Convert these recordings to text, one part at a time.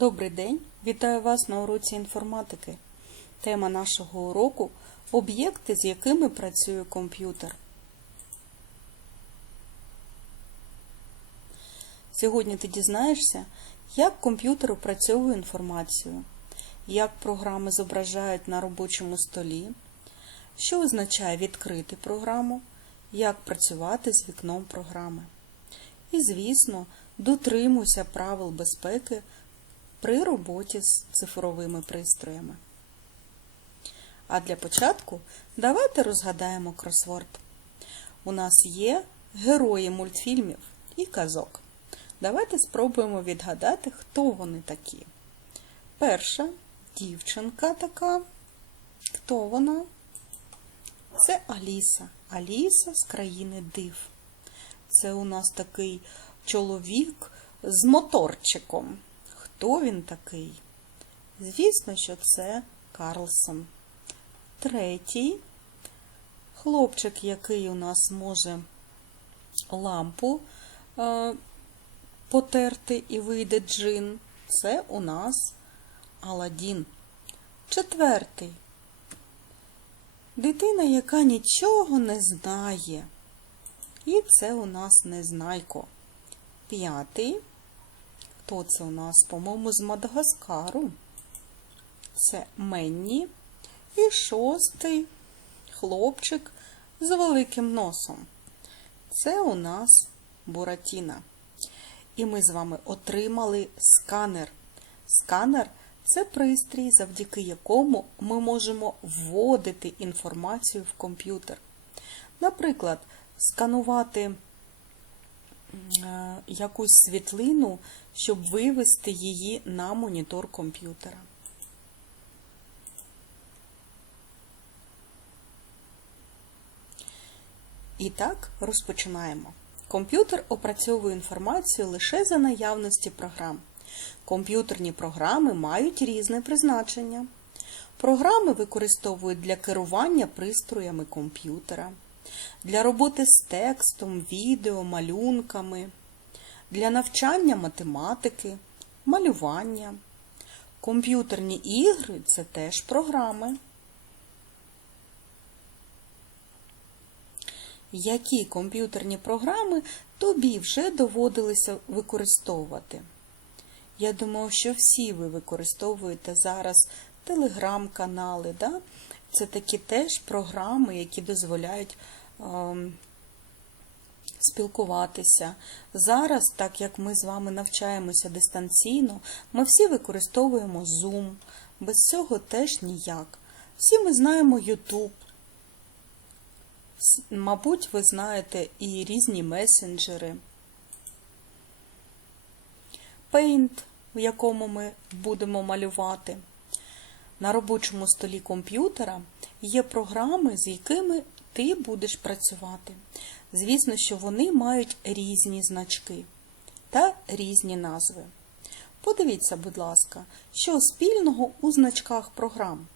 Добрий день! Вітаю вас на уроці інформатики. Тема нашого уроку об'єкти, з якими працює комп'ютер. Сьогодні ти дізнаєшся, як комп'ютер опрацьовує інформацію, як програми зображають на робочому столі, що означає відкрити програму, як працювати з вікном програми. І, звісно, дотримуйся правил безпеки при роботі з цифровими пристроями. А для початку давайте розгадаємо кросворд. У нас є герої мультфільмів і казок. Давайте спробуємо відгадати, хто вони такі. Перша дівчинка така. Хто вона? Це Аліса. Аліса з країни див. Це у нас такий чоловік з моторчиком. Хто він такий? Звісно, що це Карлсон. Третій хлопчик, який у нас може лампу е, потерти і вийде джин. Це у нас Аладдін. Четвертий. Дитина, яка нічого не знає. І це у нас Незнайко. П'ятий. Хто це у нас? По-моєму, з Мадагаскару. Це Менні. І шостий хлопчик з великим носом. Це у нас Буратіна. І ми з вами отримали сканер. Сканер це пристрій, завдяки якому ми можемо вводити інформацію в комп'ютер. Наприклад, сканувати якусь світлину, щоб вивести її на монітор комп'ютера. І так, розпочинаємо. Комп'ютер опрацьовує інформацію лише за наявності програм. Комп'ютерні програми мають різне призначення. Програми використовують для керування пристроями комп'ютера, для роботи з текстом, відео, малюнками, для навчання математики, малювання. Комп'ютерні ігри це теж програми. Які комп'ютерні програми тобі вже доводилося використовувати? Я думаю, що всі ви використовуєте зараз телеграм-канали. Да? Це такі теж програми, які дозволяють е, спілкуватися. Зараз, так як ми з вами навчаємося дистанційно, ми всі використовуємо Zoom. Без цього теж ніяк. Всі ми знаємо YouTube. Мабуть, ви знаєте і різні месенджери. Paint, в якому ми будемо малювати. На робочому столі комп'ютера є програми, з якими ти будеш працювати. Звісно, що вони мають різні значки та різні назви. Подивіться, будь ласка, що спільного у значках програм.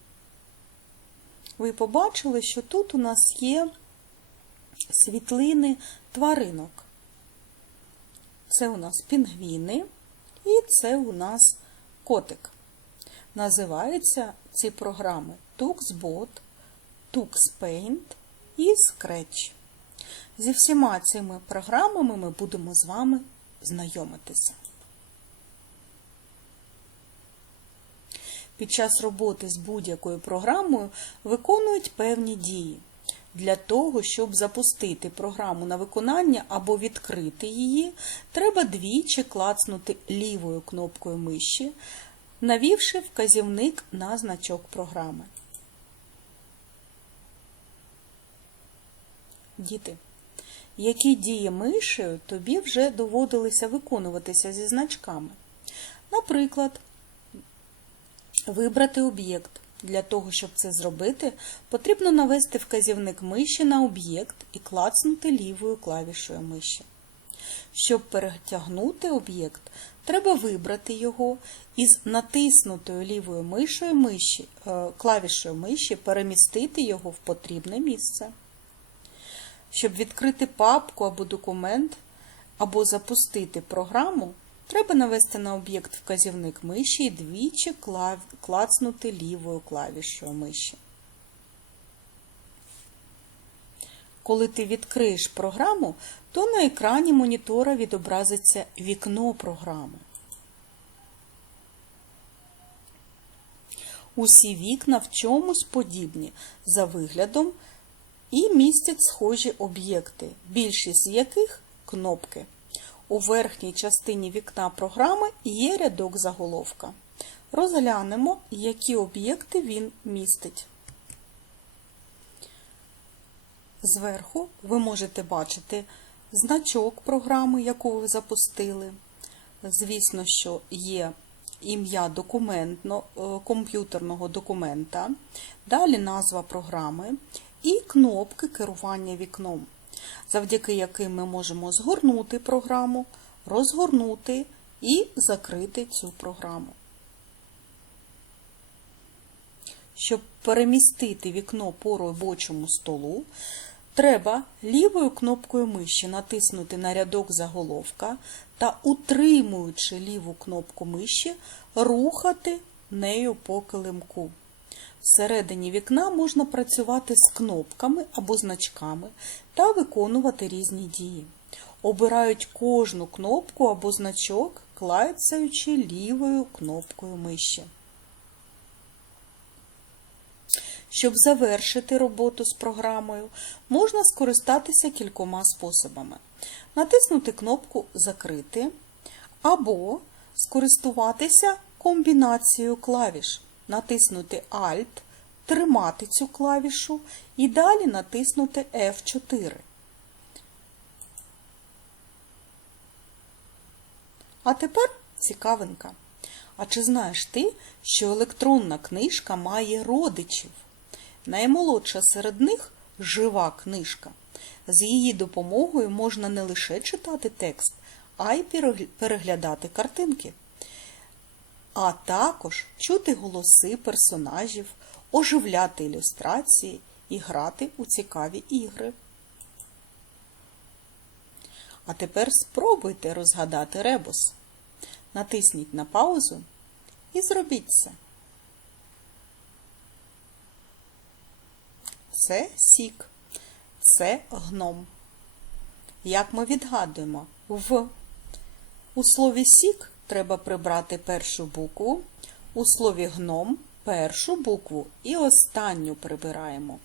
Ви побачили, що тут у нас є світлини тваринок. Це у нас пінгвіни і це у нас котик. Називаються ці програми TuxBot, TuxPaint і Scratch. Зі всіма цими програмами ми будемо з вами знайомитися. Під час роботи з будь-якою програмою виконують певні дії. Для того, щоб запустити програму на виконання або відкрити її, треба двічі клацнути лівою кнопкою миші, навівши вказівник на значок програми. Діти, які дії мишею тобі вже доводилися виконуватися зі значками? Наприклад, вибрати об'єкт. Для того, щоб це зробити, потрібно навести вказівник миші на об'єкт і клацнути лівою клавішою миші. Щоб перетягнути об'єкт, треба вибрати його і з натиснутою лівою мишою миші, клавішою миші перемістити його в потрібне місце. Щоб відкрити папку або документ, або запустити програму, треба навести на об'єкт вказівник миші і двічі клацнути лівою клавішою миші. Коли ти відкриєш програму, то на екрані монітора відобразиться вікно програми. Усі вікна в чомусь подібні за виглядом і містять схожі об'єкти, більшість з яких кнопки. У верхній частині вікна програми є рядок заголовка. Розглянемо, які об'єкти він містить. Зверху ви можете бачити значок програми, яку ви запустили. Звісно, що є ім'я е, комп'ютерного документа, далі назва програми і кнопки керування вікном, завдяки яким ми можемо згорнути програму, розгорнути і закрити цю програму. Щоб перемістити вікно по робочому столу, треба лівою кнопкою миші натиснути на рядок заголовка та, утримуючи ліву кнопку миші, рухати нею по килимку. Всередині вікна можна працювати з кнопками або значками та виконувати різні дії. Обирають кожну кнопку або значок, клацаючи лівою кнопкою миші. Щоб завершити роботу з програмою, можна скористатися кількома способами. Натиснути кнопку Закрити або скористуватися комбінацією клавіш, натиснути Alt, тримати цю клавішу і далі натиснути F4. А тепер цікавинка. А чи знаєш ти, що електронна книжка має родичів? Наймолодша серед них жива книжка. З її допомогою можна не лише читати текст, а й переглядати картинки, а також чути голоси персонажів, оживляти ілюстрації і грати у цікаві ігри. А тепер спробуйте розгадати ребус. Натисніть на паузу і зробіть це. Це сік, це гном. Як ми відгадуємо, в у слові сік треба прибрати першу букву, у слові гном першу букву і останню прибираємо.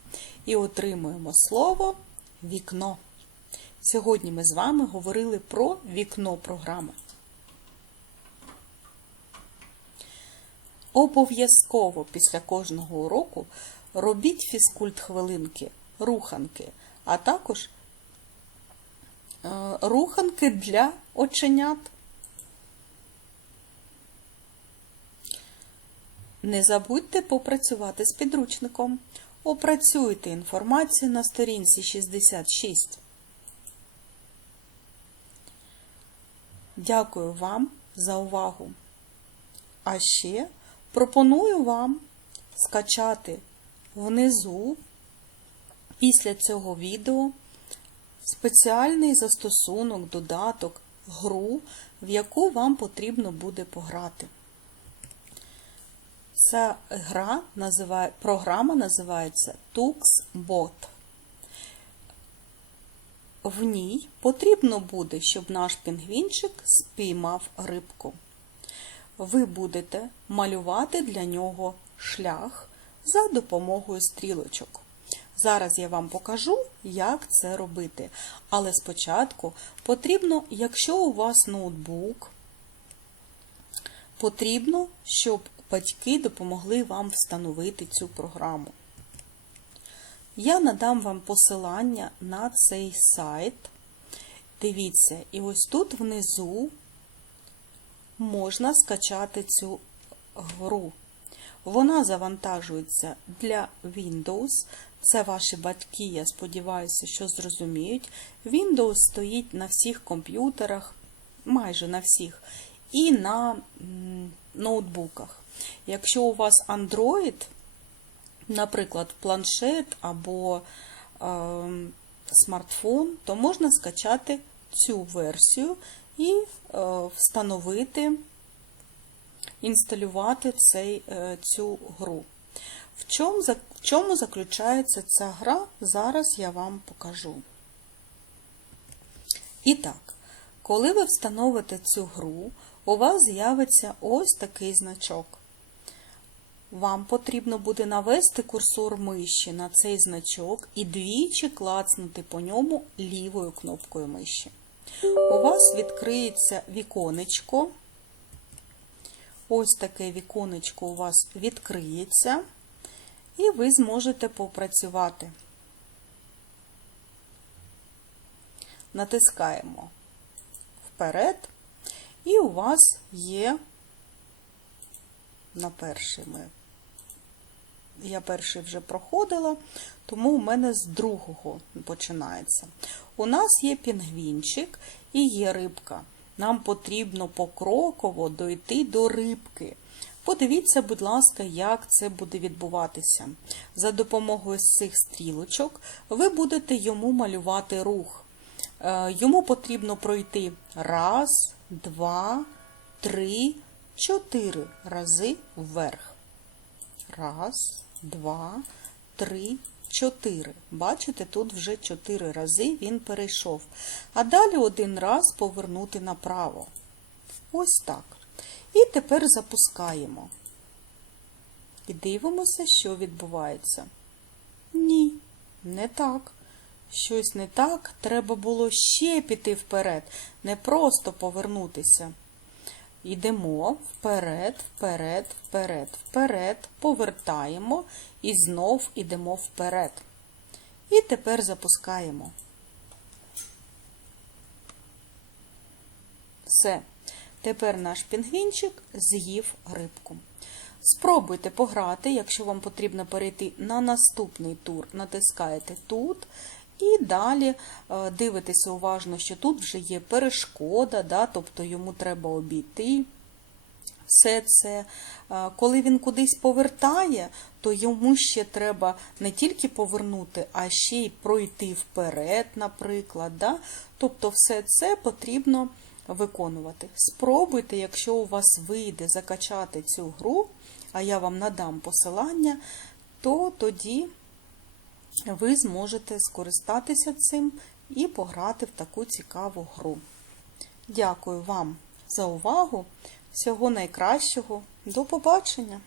І отримуємо слово вікно. Сьогодні ми з вами говорили про вікно програми. Обов'язково після кожного уроку робіть фізкульт хвилинки, руханки, а також е, руханки для оченят. Не забудьте попрацювати з підручником. Опрацюйте інформацію на сторінці 66. Дякую вам за увагу. А ще пропоную вам скачати внизу після цього відео спеціальний застосунок, додаток, гру, в яку вам потрібно буде пограти. Ця гра називає, програма називається TuxBot. В ній потрібно буде, щоб наш пінгвінчик спіймав рибку. Ви будете малювати для нього шлях за допомогою стрілочок. Зараз я вам покажу, як це робити. Але спочатку потрібно, якщо у вас ноутбук, потрібно, щоб батьки допомогли вам встановити цю програму. Я надам вам посилання на цей сайт. Дивіться, і ось тут внизу можна скачати цю гру. Вона завантажується для Windows. Це ваші батьки, я сподіваюся, що зрозуміють. Windows стоїть на всіх комп'ютерах, майже на всіх, і на ноутбуках. Якщо у вас Android, наприклад, планшет або е, смартфон, то можна скачати цю версію і е, встановити, інсталювати цей, е, цю гру. В чому, в чому заключається ця гра, зараз я вам покажу. І так, коли ви встановите цю гру, у вас з'явиться ось такий значок. Вам потрібно буде навести курсор миші на цей значок і двічі клацнути по ньому лівою кнопкою миші. У вас відкриється віконечко. Ось таке віконечко у вас відкриється, і ви зможете попрацювати. Натискаємо вперед, і у вас є на перший ми. Я перший вже проходила, тому у мене з другого починається. У нас є пінгвінчик і є рибка. Нам потрібно покроково дойти до рибки. Подивіться, будь ласка, як це буде відбуватися. За допомогою цих стрілочок ви будете йому малювати рух. Е, Йому потрібно пройти раз, два, три, чотири рази вверх. Раз, два, три, чотири. Бачите, тут вже чотири рази він перейшов. А далі один раз повернути направо. Ось так. І тепер запускаємо. І дивимося, що відбувається. Ні, не так. Щось не так, треба було ще піти вперед, не просто повернутися. Йдемо вперед, вперед, вперед, вперед, повертаємо і знов ідемо вперед. І тепер запускаємо. Все. Тепер наш пінгвінчик з'їв рибку. Спробуйте пограти, якщо вам потрібно перейти на наступний тур, натискаєте тут. І далі е, дивитеся уважно, що тут вже є перешкода, да, тобто йому треба обійти все це. Е, Коли він кудись повертає, то йому ще треба не тільки повернути, а ще й пройти вперед, наприклад. Да? Тобто все це потрібно виконувати. Спробуйте, якщо у вас вийде закачати цю гру, а я вам надам посилання, то тоді ви зможете скористатися цим і пограти в таку цікаву гру. Дякую вам за увагу. Всього найкращого. До побачення!